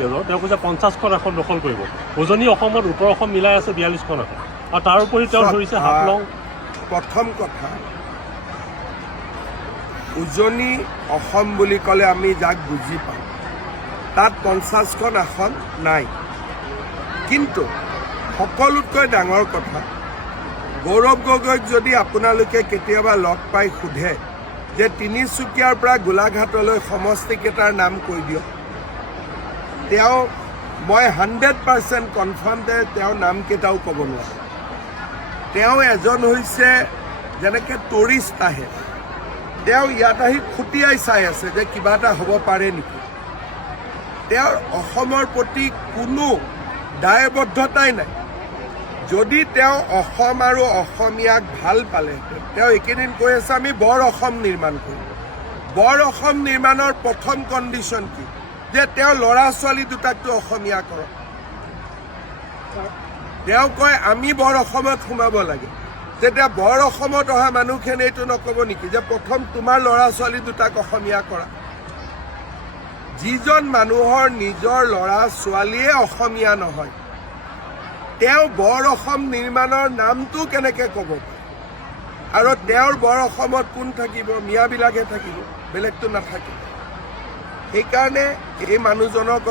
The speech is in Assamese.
তেওঁ কৈছে 50খন আসন দখল কৰিব। উজনি অসমত উত্তৰ অসম মিলাই আছে 42খন আসন, আৰু তাৰ উপৰি তেওঁ ধৰিছে হাফলং। প্ৰথম কথা, উজনি অসম বুলি ক'লে আমি যাক বুজি পাওঁ তাত 50খন আসন নাই। কিন্তু সকলোতকৈ ডাঙৰ কথা, গৌৰৱ গগৈক যদি আপোনালোকে কেতিয়াবা লগ পাই সোধে যে তিনিচুকীয়াৰ পৰা গোলাঘাটলৈ সমষ্টিকেইটাৰ নাম কৈ দিয়ক, মই 100% কনফাৰ্ম যে তেওঁ নামকেইটাও ক'ব নোৱাৰে। তেওঁ এজন হৈছে যেনেকৈ টুৰিষ্ট আহে, তেওঁ ইয়াত আহি খুটিয়াই চাই আছে যে কিবা এটা হ'ব পাৰে নেকি। তেওঁৰ অসমৰ প্ৰতি কোনো দায়বদ্ধতাই নাই। যদি তেওঁ অসম আৰু অসমীয়াক ভাল পালেহেঁতেন, তেওঁ এইকেইদিন কৈ আছে আমি বৰ অসম নিৰ্মাণ কৰিম। বৰ অসম নিৰ্মাণৰ প্ৰথম কণ্ডিশ্যন কি? যে তেওঁ ল'ৰা ছোৱালী দুটাকটো অসমীয়া কৰক। তেওঁ কয় আমি বৰ অসমত সোমাব লাগে। তেতিয়া বৰ অসমত অহা মানুহখিনিয়ে এইটো নক'ব নেকি যে প্ৰথম তোমাৰ ল'ৰা ছোৱালী দুটাক অসমীয়া কৰা? যিজন মানুহৰ নিজৰ ল'ৰা ছোৱালীয়ে অসমীয়া নহয়, তেওঁ বৰ অসম নিৰ্মাণৰ নামটো কেনেকৈ ক'ব পাৰে? আৰু তেওঁৰ বৰ অসমত কোন থাকিব? মিয়াবিলাকহে থাকিব, বেলেগটো নাথাকিব। সেইকাৰণে এই মানুহজনৰ